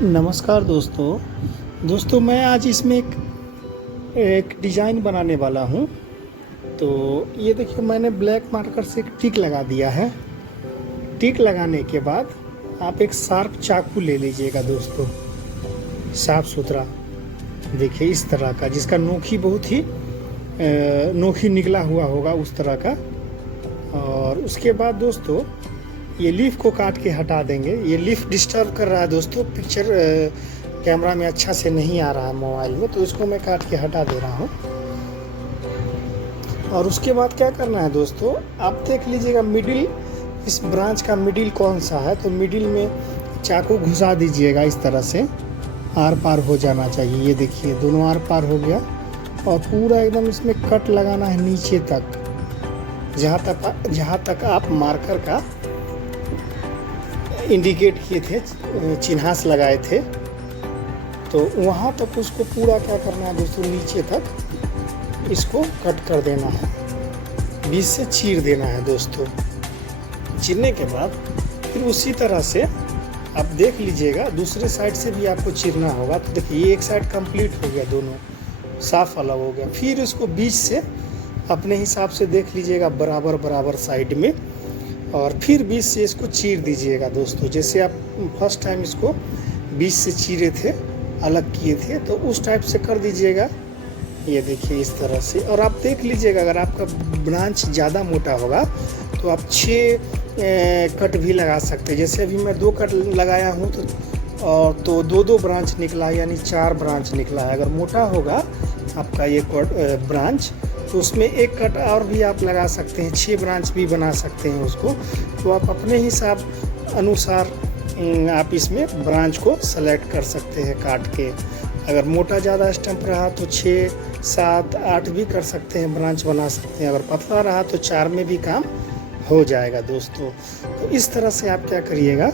नमस्कार दोस्तों मैं आज इसमें एक डिज़ाइन बनाने वाला हूँ। तो ये देखिए, मैंने ब्लैक मार्कर से एक टिक लगा दिया है। टिक लगाने के बाद आप एक शार्प चाकू ले लीजिएगा दोस्तों, साफ सुथरा, देखिए इस तरह का, जिसका नोखी बहुत ही नोखी निकला हुआ होगा उस तरह का। और उसके बाद दोस्तों ये लीफ को काट के हटा देंगे। ये लीफ डिस्टर्ब कर रहा है दोस्तों, पिक्चर कैमरा में अच्छा से नहीं आ रहा है मोबाइल में, तो इसको मैं काट के हटा दे रहा हूँ। और उसके बाद क्या करना है दोस्तों, आप देख लीजिएगा मिडिल, इस ब्रांच का मिडिल कौन सा है, तो मिडिल में चाकू घुसा दीजिएगा इस तरह से, आर पार हो जाना चाहिए। ये देखिए दोनों आर पार हो गया। और पूरा एकदम इसमें कट लगाना है नीचे तक, जहाँ तक आप मार्कर का इंडिकेट किए थे, चिन्हास लगाए थे, तो वहाँ तक उसको पूरा क्या करना है दोस्तों, नीचे तक इसको कट कर देना है, बीच से चीर देना है दोस्तों। चीरने के बाद फिर उसी तरह से आप देख लीजिएगा, दूसरे साइड से भी आपको चीरना होगा। तो देखिए ये एक साइड कंप्लीट हो गया, दोनों साफ अलग हो गया। फिर इसको बीच से अपने हिसाब से देख लीजिएगा, बराबर साइड में, और फिर बीच से इसको चीर दीजिएगा दोस्तों। जैसे आप फर्स्ट टाइम इसको बीच से चीरे थे, अलग किए थे, तो उस टाइप से कर दीजिएगा। ये देखिए इस तरह से। और आप देख लीजिएगा, अगर आपका ब्रांच ज़्यादा मोटा होगा तो आप 6 कट भी लगा सकते हैं। जैसे अभी मैं 2 कट लगाया हूँ, तो 2 ब्रांच निकला, यानी 4 ब्रांच निकला है। अगर मोटा होगा आपका ये ब्रांच, तो उसमें 1 कट और भी आप लगा सकते हैं, 6 ब्रांच भी बना सकते हैं उसको। तो आप अपने हिसाब अनुसार आप इसमें ब्रांच को सेलेक्ट कर सकते हैं काट के। अगर मोटा ज़्यादा स्टम्प रहा तो 6, 7, 8 भी कर सकते हैं, ब्रांच बना सकते हैं। अगर पतला रहा तो 4 में भी काम हो जाएगा दोस्तों। तो इस तरह से आप क्या करिएगा,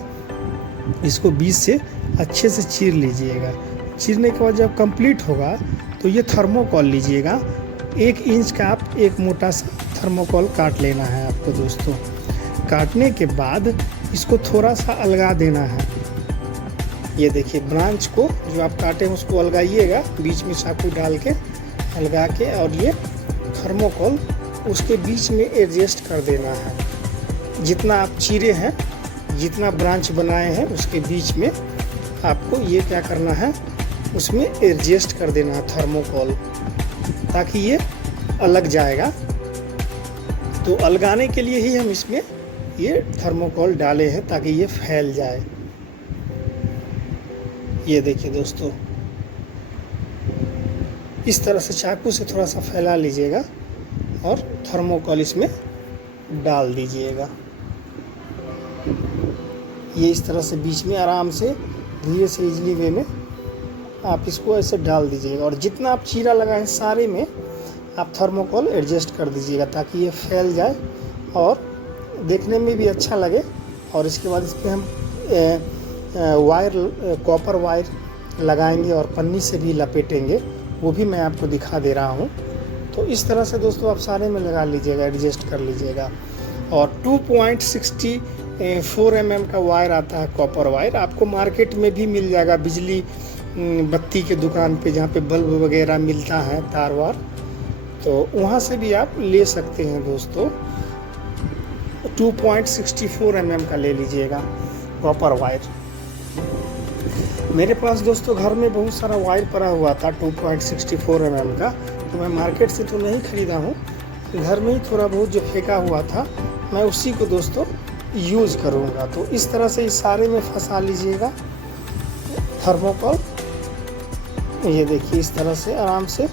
इसको बीच से अच्छे से चीर लीजिएगा। चीरने के बाद जब कंप्लीट होगा तो ये थर्मोकॉल लीजिएगा, 1 इंच का आप एक मोटा सा थर्मोकॉल काट लेना है आपको दोस्तों। काटने के बाद इसको थोड़ा सा अलगा देना है। ये देखिए ब्रांच को जो आप काटे हैं उसको अलगाइएगा, बीच में चाकू डाल के अलगा के, और ये थर्मोकॉल उसके बीच में एडजस्ट कर देना है। जितना आप चीरे हैं, जितना ब्रांच बनाए हैं, उसके बीच में आपको ये क्या करना है, उसमें एडजस्ट कर देना है थर्मोकॉल, ताकि ये अलग जाएगा। तो अलगाने के लिए ही हम इसमें ये थर्मोकॉल डाले हैं, ताकि ये फैल जाए। ये देखिए दोस्तों, इस तरह से चाकू से थोड़ा सा फैला लीजिएगा और थर्मोकॉल इसमें डाल दीजिएगा। ये इस तरह से बीच में आराम से, धीरे से, इजली वे में आप इसको ऐसे डाल दीजिएगा। और जितना आप चीरा लगाएं सारे में आप थर्मोकॉल एडजस्ट कर दीजिएगा, ताकि ये फैल जाए और देखने में भी अच्छा लगे। और इसके बाद इस पर हम कॉपर वायर लगाएंगे और पन्नी से भी लपेटेंगे, वो भी मैं आपको दिखा दे रहा हूँ। तो इस तरह से दोस्तों आप सारे में लगा लीजिएगा, एडजस्ट कर लीजिएगा। और 2.64 mm का वायर आता है, कॉपर वायर, आपको मार्केट में भी मिल जाएगा, बिजली बत्ती के दुकान पे, जहाँ पे बल्ब वगैरह मिलता है, तार वार, तो वहाँ से भी आप ले सकते हैं दोस्तों। 2.64 mm का ले लीजिएगा कॉपर वायर। मेरे पास दोस्तों घर में बहुत सारा वायर पड़ा हुआ था 2.64 mm का, तो मैं मार्केट से तो नहीं ख़रीदा हूँ, घर में ही थोड़ा बहुत जो फेंका हुआ था, मैं उसी को दोस्तों यूज़ करूँगा। तो इस तरह से इस सारे में फंसा लीजिएगा थर्मोकॉल। ये देखिए इस तरह से आराम से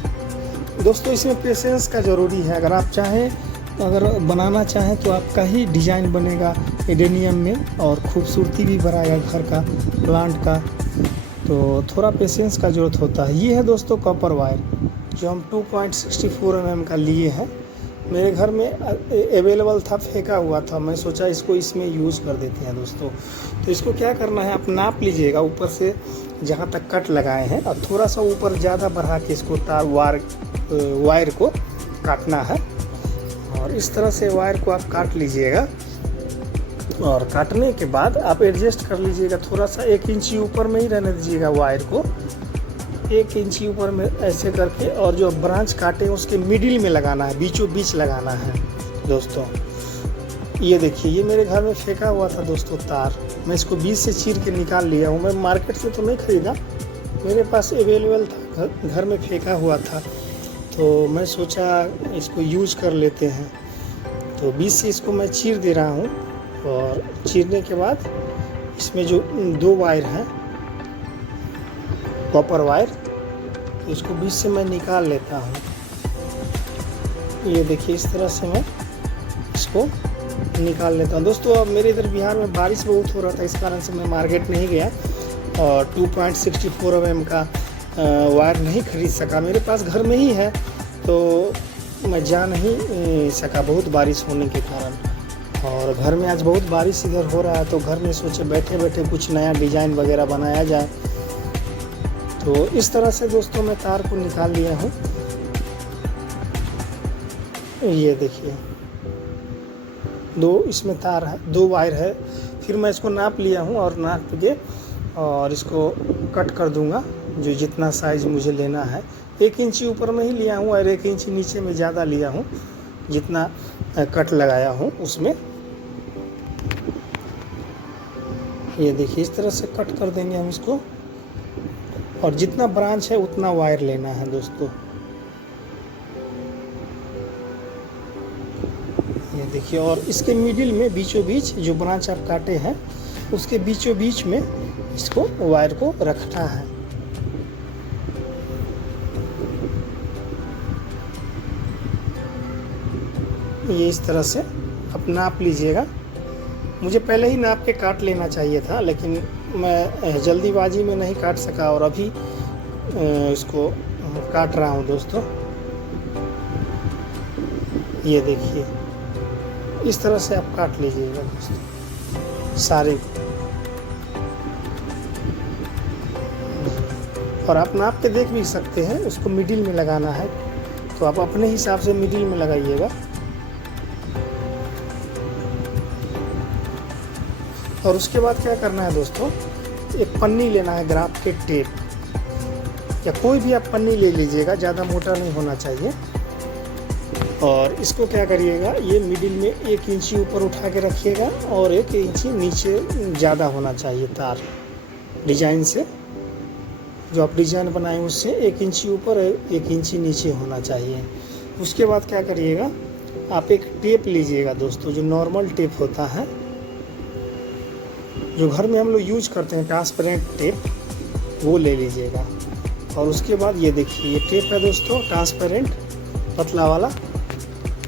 दोस्तों। इसमें पेशेंस का ज़रूरी है। अगर आप चाहें, अगर बनाना चाहें तो आपका ही डिज़ाइन बनेगा एडेनियम में, और खूबसूरती भी बढ़ाएगा घर का, प्लांट का। तो थोड़ा पेशेंस का ज़रूरत होता है। ये है दोस्तों कॉपर वायर, जो हम 2.64 mm का लिए हैं। मेरे घर में अवेलेबल था, फेंका हुआ था, मैं सोचा इसको इसमें यूज़ कर देते हैं दोस्तों। तो इसको क्या करना है, आप नाप लीजिएगा ऊपर से जहाँ तक कट लगाए हैं, और थोड़ा सा ऊपर ज़्यादा बढ़ा के इसको वायर को काटना है। और इस तरह से वायर को आप काट लीजिएगा। और काटने के बाद आप एडजस्ट कर लीजिएगा, थोड़ा सा 1 इंची ऊपर में ही रहने दीजिएगा वायर को, 1 इंची ऊपर में ऐसे करके। और जो ब्रांच काटे उसके मिडिल में लगाना है, बीचों बीच लगाना है दोस्तों। ये देखिए, ये मेरे घर में फेंका हुआ था दोस्तों तार, मैं इसको बीच से चीर के निकाल लिया हूँ। मैं मार्केट से तो नहीं ख़रीदा, मेरे पास अवेलेबल था, घर में फेंका हुआ था, तो मैं सोचा इसको यूज कर लेते हैं। तो बीच से इसको मैं चीर दे रहा हूँ। और चीरने के बाद इसमें जो 2 वायर हैं कॉपर वायर, इसको बीच से मैं निकाल लेता हूँ। ये देखिए, इस तरह से मैं इसको निकाल लेता हूँ दोस्तों। अब मेरे इधर बिहार में बारिश बहुत हो रहा था, इस कारण से मैं मार्केट नहीं गया और 2.64 mm का वायर नहीं खरीद सका। मेरे पास घर में ही है, तो मैं जा नहीं सका बहुत बारिश होने के कारण। और घर में आज बहुत बारिश इधर हो रहा है, तो घर में सोचे बैठे बैठे कुछ नया डिज़ाइन वगैरह बनाया जाए। तो इस तरह से दोस्तों मैं तार को निकाल लिया हूँ। ये देखिए, 2 इसमें तार है, 2 वायर है। फिर मैं इसको नाप लिया हूँ और नाप के और इसको कट कर दूंगा, जो जितना साइज़ मुझे लेना है। 1 इंची ऊपर में ही लिया हूँ और 1 इंची नीचे में ज़्यादा लिया हूँ, जितना कट लगाया हूँ उसमें। ये देखिए, इस तरह से कट कर देंगे हम इसको। और जितना ब्रांच है उतना वायर लेना है दोस्तों। ये देखिए, और इसके मिडिल में बीचों बीच जो ब्रांच आप काटे हैं उसके बीचों बीच में इसको वायर को रखना है। ये इस तरह से आप नाप लीजिएगा। मुझे पहले ही नाप के काट लेना चाहिए था, लेकिन मैं जल्दीबाजी में नहीं काट सका और अभी इसको काट रहा हूँ दोस्तों। ये देखिए, इस तरह से आप काट लीजिएगा दोस्तों सारे। और आप नाप के देख भी सकते हैं, उसको मिडिल में लगाना है, तो आप अपने हिसाब से मिडिल में लगाइएगा। और उसके बाद क्या करना है दोस्तों, एक पन्नी लेना है, ग्राफ के टेप या कोई भी आप पन्नी ले लीजिएगा, ज़्यादा मोटा नहीं होना चाहिए। और इसको क्या करिएगा, ये मिडिल में 1 इंची ऊपर उठा के रखिएगा और 1 इंची नीचे ज़्यादा होना चाहिए तार, डिजाइन से जो आप डिजाइन बनाएं उससे 1 इंची ऊपर 1 इंची नीचे होना चाहिए। उसके बाद क्या करिएगा, आप एक टेप लीजिएगा दोस्तों, जो नॉर्मल टेप होता है, जो घर में हम लोग यूज करते हैं, ट्रांसपेरेंट टेप, वो ले लीजिएगा। और उसके बाद ये देखिए, ये टेप है दोस्तों ट्रांसपेरेंट पतला वाला,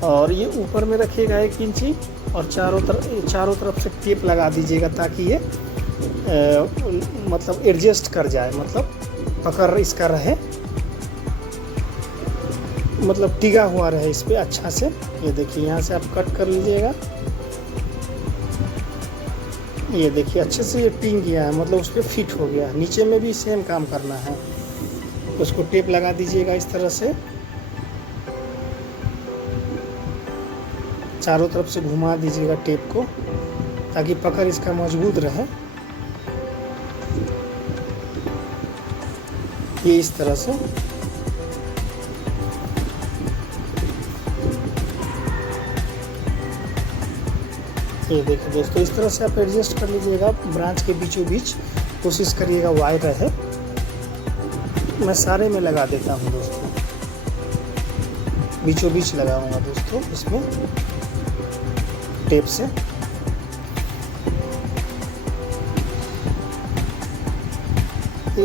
और ये ऊपर में रखिएगा 1 इंची और चारों तरफ से टेप लगा दीजिएगा, ताकि ये मतलब एडजस्ट कर जाए, मतलब पकड़ इसका रहे, मतलब टिका हुआ रहे इस पर अच्छा से। ये देखिए, यहाँ से आप कट कर लीजिएगा। ये देखिए, अच्छे से ये टिंग गया है, मतलब उस पर फिट हो गया। नीचे में भी सेम काम करना है, उसको टेप लगा दीजिएगा इस तरह से, चारों तरफ से घुमा दीजिएगा टेप को, ताकि पकड़ इसका मजबूत रहे। ये इस तरह से ये देखिए दोस्तों, इस तरह से आप एडजस्ट कर लीजिएगा। ब्रांच के बीचों बीच कोशिश करिएगा वायर रहे। मैं सारे में लगा देता हूँ दोस्तों, बीचों बीच लगाऊंगा दोस्तों इसमें टेप से।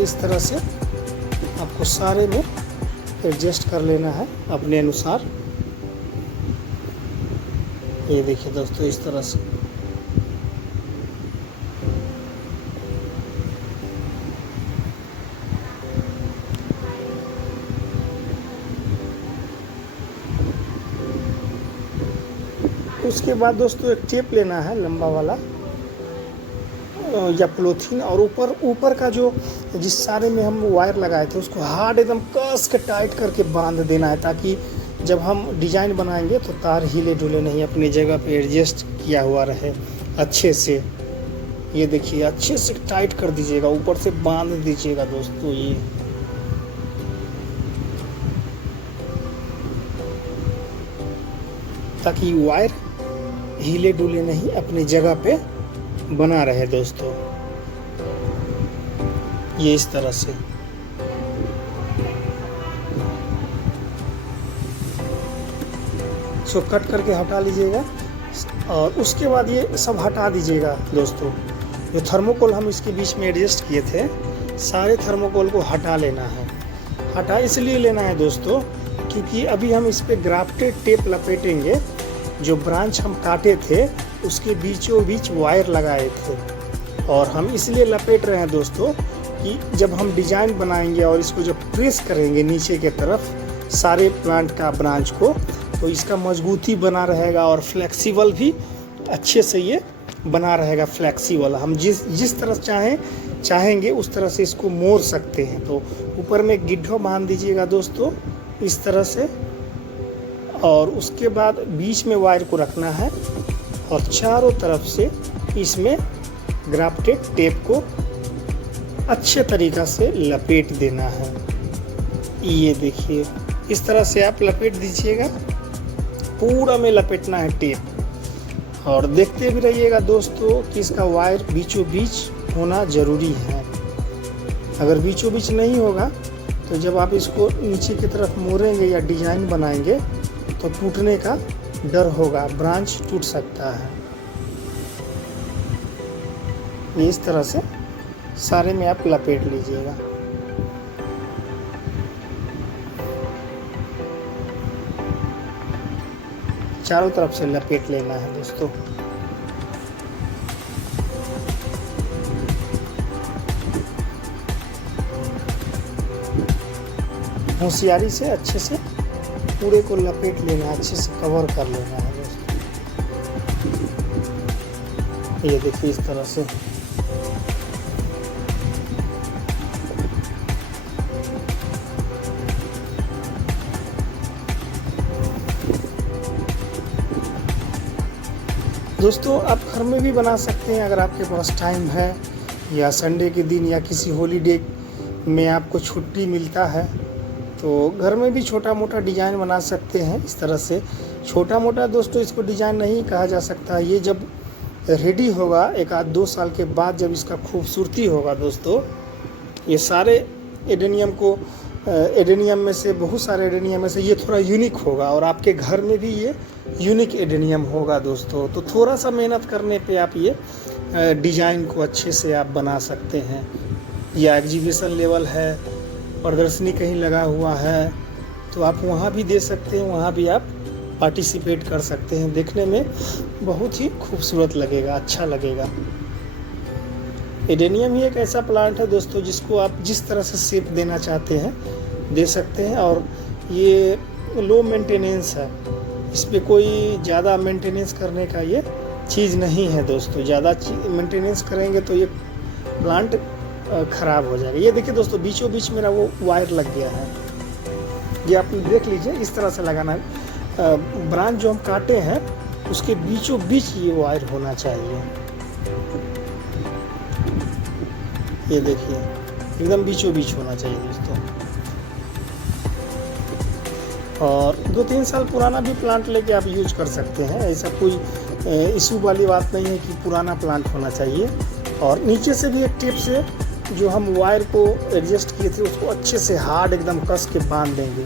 इस तरह से आपको सारे में एडजस्ट कर लेना है अपने अनुसार। ये देखिए दोस्तों, इस तरह से उसके बाद दोस्तों एक टेप लेना है लंबा वाला या पॉलीथीन, और ऊपर का जो जिस सारे में हम वायर लगाए थे उसको हार्ड एकदम कस के टाइट करके बांध देना है, ताकि जब हम डिजाइन बनाएंगे तो तार हिले डुले नहीं, अपनी जगह पे एडजस्ट किया हुआ रहे, अच्छे से। ये देखिए अच्छे से टाइट कर दीजिएगा, ऊपर से बांध दीजिएगा दोस्तों ये। ताकि वायर हिले डुले नहीं, अपनी जगह पे बना रहे दोस्तों। ये इस तरह से। इसको कट करके हटा लीजिएगा और उसके बाद ये सब हटा दीजिएगा दोस्तों। जो थर्मोकोल हम इसके बीच में एडजस्ट किए थे, सारे थर्मोकोल को हटा लेना है। हटा इसलिए लेना है दोस्तों क्योंकि अभी हम इस पे ग्राफ्टेड टेप लपेटेंगे। जो ब्रांच हम काटे थे उसके बीचों बीच वायर लगाए थे, और हम इसलिए लपेट रहे हैं दोस्तों कि जब हम डिजाइन बनाएंगे और इसको जब प्रेस करेंगे नीचे के तरफ सारे प्लांट का ब्रांच को, तो इसका मजबूती बना रहेगा और फ्लेक्सिबल भी अच्छे से ये बना रहेगा। फ्लेक्सिबल हम जिस तरह चाहेंगे उस तरह से इसको मोड़ सकते हैं। तो ऊपर में गिड्ढो बांध दीजिएगा दोस्तों इस तरह से, और उसके बाद बीच में वायर को रखना है और चारों तरफ से इसमें ग्राफ्टेड टेप को अच्छे तरीक़ा से लपेट देना है। ये देखिए इस तरह से आप लपेट दीजिएगा, पूरा में लपेटना है टेप। और देखते भी रहिएगा दोस्तों कि इसका वायर बीचों बीच होना ज़रूरी है। अगर बीचों बीच नहीं होगा तो जब आप इसको नीचे की तरफ मोड़ेंगे या डिजाइन बनाएंगे तो टूटने का डर होगा, ब्रांच टूट सकता है। ये इस तरह से सारे में आप लपेट लीजिएगा। चारों तरफ से लपेट लेना है दोस्तों। होशियारी से अच्छे से पूरे को लपेट लेना है, अच्छे से कवर कर लेना है दोस्तों। ये देखिए इस तरह से। दोस्तों आप घर में भी बना सकते हैं अगर आपके पास टाइम है, या संडे के दिन या किसी हॉलीडे में आपको छुट्टी मिलता है तो घर में भी छोटा मोटा डिज़ाइन बना सकते हैं। इस तरह से छोटा मोटा दोस्तों इसको डिज़ाइन नहीं कहा जा सकता। ये जब रेडी होगा 1-2 साल के बाद, जब इसका खूबसूरती होगा दोस्तों, ये सारे एडेनियम में से, बहुत सारे एडेनियम में से ये थोड़ा यूनिक होगा और आपके घर में भी ये यूनिक एडेनियम होगा दोस्तों। तो थोड़ा सा मेहनत करने पे आप ये डिज़ाइन को अच्छे से आप बना सकते हैं। या एग्जीबिशन लेवल है, प्रदर्शनी कहीं लगा हुआ है तो आप वहाँ भी दे सकते हैं, वहाँ भी आप पार्टिसिपेट कर सकते हैं। देखने में बहुत ही खूबसूरत लगेगा, अच्छा लगेगा। एडेनियम ही एक ऐसा प्लांट है दोस्तों जिसको आप जिस तरह से शेप देना चाहते हैं दे सकते हैं, और ये लो मेंटेनेंस है। इस पर कोई ज़्यादा मेंटेनेंस करने का ये चीज़ नहीं है दोस्तों। ज़्यादा मेंटेनेंस करेंगे तो ये प्लांट ख़राब हो जाएगा। ये देखिए दोस्तों बीचों बीच मेरा वो वायर लग गया है, ये आप देख लीजिए। इस तरह से लगाना है। ब्रांच जो हम काटे हैं उसके बीचों बीच ये वायर होना चाहिए। ये देखिए एकदम बीचों बीच होना चाहिए दोस्तों। और 2-3 साल पुराना भी प्लांट लेके आप यूज कर सकते हैं, ऐसा कोई इशू वाली बात नहीं है कि पुराना प्लांट होना चाहिए। और नीचे से भी एक टिप से जो हम वायर को एडजस्ट किए थे उसको अच्छे से हार्ड एकदम कस के बांध देंगे।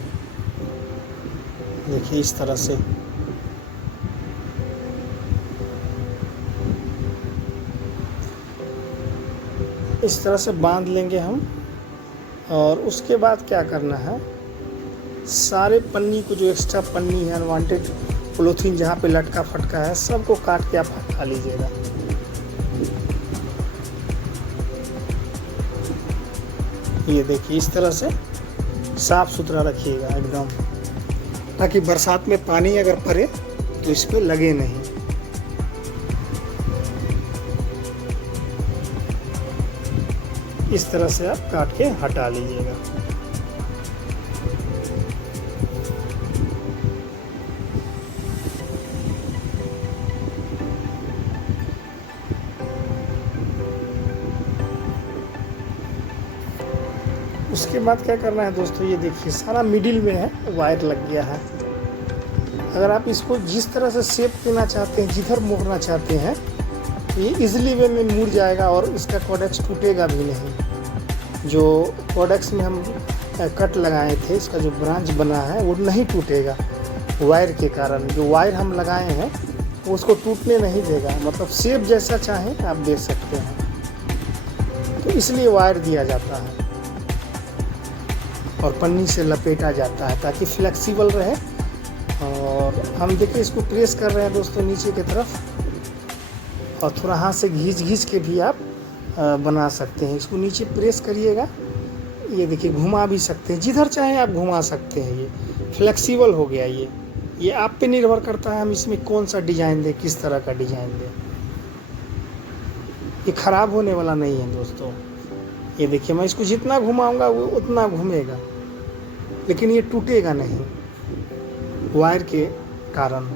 देखिए इस तरह से। इस तरह से बांध लेंगे हम। और उसके बाद क्या करना है, सारे पन्नी को, जो एक्स्ट्रा पन्नी है, अनवांटेड पॉलीथीन जहाँ पे लटका फटका है, सबको काट के आप हटा लीजिएगा। ये देखिए इस तरह से साफ सुथरा रखिएगा एकदम, ताकि बरसात में पानी अगर पड़े तो इस पे लगे नहीं। इस तरह से आप काट के हटा लीजिएगा। उसके बाद क्या करना है दोस्तों, ये देखिए सारा मिडिल में है वायर लग गया है। अगर आप इसको जिस तरह से शेप देना चाहते हैं, जिधर मोड़ना चाहते हैं, ये इजीली वे में मुड़ जाएगा और इसका कोडेक्स टूटेगा भी नहीं। जो कोडेक्स में हम कट लगाए थे, इसका जो ब्रांच बना है वो नहीं टूटेगा वायर के कारण। जो वायर हम लगाए हैं वो उसको टूटने नहीं देगा, मतलब शेप जैसा चाहें आप दे सकते हैं। तो इसलिए वायर दिया जाता है और पन्नी से लपेटा जाता है ताकि फ्लेक्सिबल रहे। और हम देखिए इसको प्रेस कर रहे हैं दोस्तों नीचे की तरफ, और थोड़ा हाथ से घींच के भी आप बना सकते हैं। इसको नीचे प्रेस करिएगा, ये देखिए घुमा भी सकते हैं, जिधर चाहें आप घुमा सकते हैं। ये फ्लेक्सिबल हो गया। ये आप पे निर्भर करता है हम इसमें कौन सा डिज़ाइन दें, किस तरह का डिज़ाइन दें। ये ख़राब होने वाला नहीं है दोस्तों। ये देखिए मैं इसको जितना घुमाऊंगा वो उतना घूमेगा, लेकिन ये टूटेगा नहीं वायर के कारण,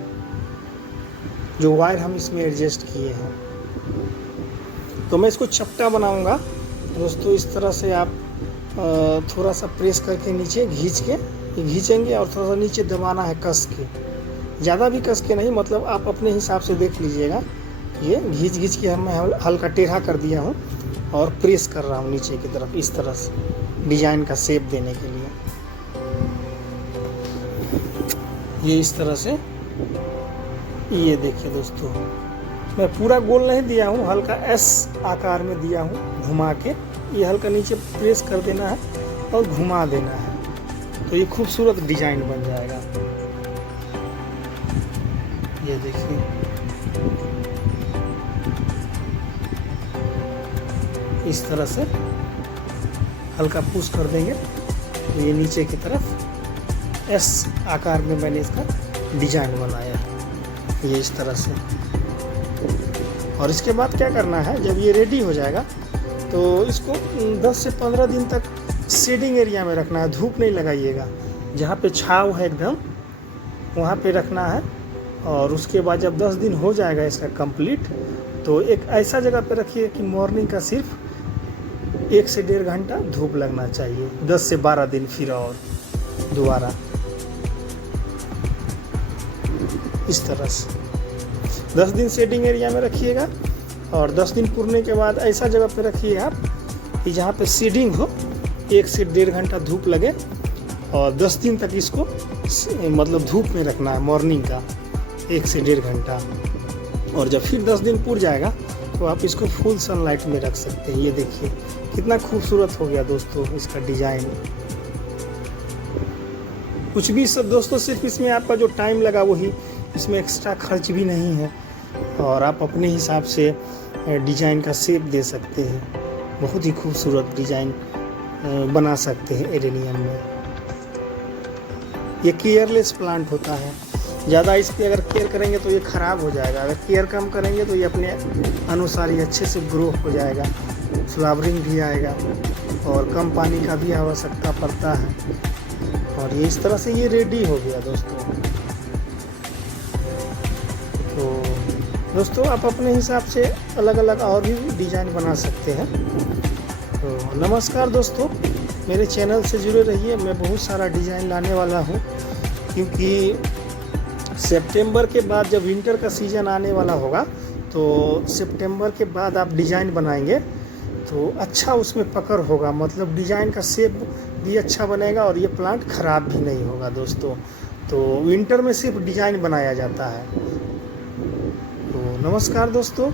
जो वायर हम इसमें एडजस्ट किए हैं। तो मैं इसको चपटा बनाऊंगा दोस्तों। इस तरह से आप थोड़ा सा प्रेस करके नीचे खींचेंगे और थोड़ा सा नीचे दबाना है कस के, ज़्यादा भी कस के नहीं, मतलब आप अपने हिसाब से देख लीजिएगा। ये घींच के मैं हल्का टेढ़ा कर दिया हूँ और प्रेस कर रहा हूँ नीचे की तरफ, इस तरह से डिजाइन का शेप देने के लिए। ये इस तरह से, ये देखिए दोस्तों, मैं पूरा गोल नहीं दिया हूँ, हल्का एस आकार में दिया हूँ घुमा के। ये हल्का नीचे प्रेस कर देना है और घुमा देना है, तो ये खूबसूरत डिजाइन बन जाएगा। ये देखिए, इस तरह से हल्का पुश कर देंगे तो ये नीचे की तरफ एस आकार में मैंने इसका डिजाइन बनाया है, ये इस तरह से। और इसके बाद क्या करना है, जब ये रेडी हो जाएगा तो इसको 10 से 15 दिन तक शेडिंग एरिया में रखना है। धूप नहीं लगाइएगा, जहाँ पे छाँव है एकदम वहाँ पे रखना है। और उसके बाद जब 10 दिन हो जाएगा इसका कंप्लीट, तो एक ऐसा जगह पे रखिए कि मॉर्निंग का सिर्फ 1 से 1.5 घंटा धूप लगना चाहिए। 10 से 12 दिन फिर और दोबारा इस तरह से 10 दिन शेडिंग एरिया में रखिएगा। और 10 दिन पुरने के बाद ऐसा जगह पे रखिए आप कि जहाँ पे शेडिंग हो, 1 से 1.5 घंटा धूप लगे। और 10 दिन तक इसको मतलब धूप में रखना है, मॉर्निंग का 1 से 1.5 घंटा। और जब फिर 10 दिन पुर जाएगा तो आप इसको फुल सनलाइट में रख सकते हैं। ये देखिए कितना खूबसूरत हो गया दोस्तों इसका डिज़ाइन। कुछ भी सब दोस्तों, सिर्फ इसमें आपका जो टाइम लगा वही, इसमें एक्स्ट्रा खर्च भी नहीं है। और आप अपने हिसाब से डिज़ाइन का शेप दे सकते हैं, बहुत ही खूबसूरत डिज़ाइन बना सकते हैं एडेनियम में। ये केयरलेस प्लांट होता है, ज़्यादा इस पर अगर केयर करेंगे तो ये ख़राब हो जाएगा। अगर केयर कम करेंगे तो ये अपने अनुसार ही अच्छे से ग्रो हो जाएगा, फ्लावरिंग भी आएगा और कम पानी का भी आवश्यकता पड़ता है। और ये इस तरह से ये रेडी हो गया दोस्तों। तो दोस्तों आप अपने हिसाब से अलग अलग और भी डिज़ाइन बना सकते हैं। तो नमस्कार दोस्तों, मेरे चैनल से जुड़े रहिए। मैं बहुत सारा डिज़ाइन लाने वाला हूँ, क्योंकि सितंबर के बाद जब विंटर का सीज़न आने वाला होगा तो सितंबर के बाद आप डिज़ाइन बनाएंगे तो अच्छा उसमें पकड़ होगा, मतलब डिज़ाइन का शेप भी अच्छा बनेगा और ये प्लांट ख़राब भी नहीं होगा दोस्तों। तो विंटर में सिर्फ डिज़ाइन बनाया जाता है। तो नमस्कार दोस्तों।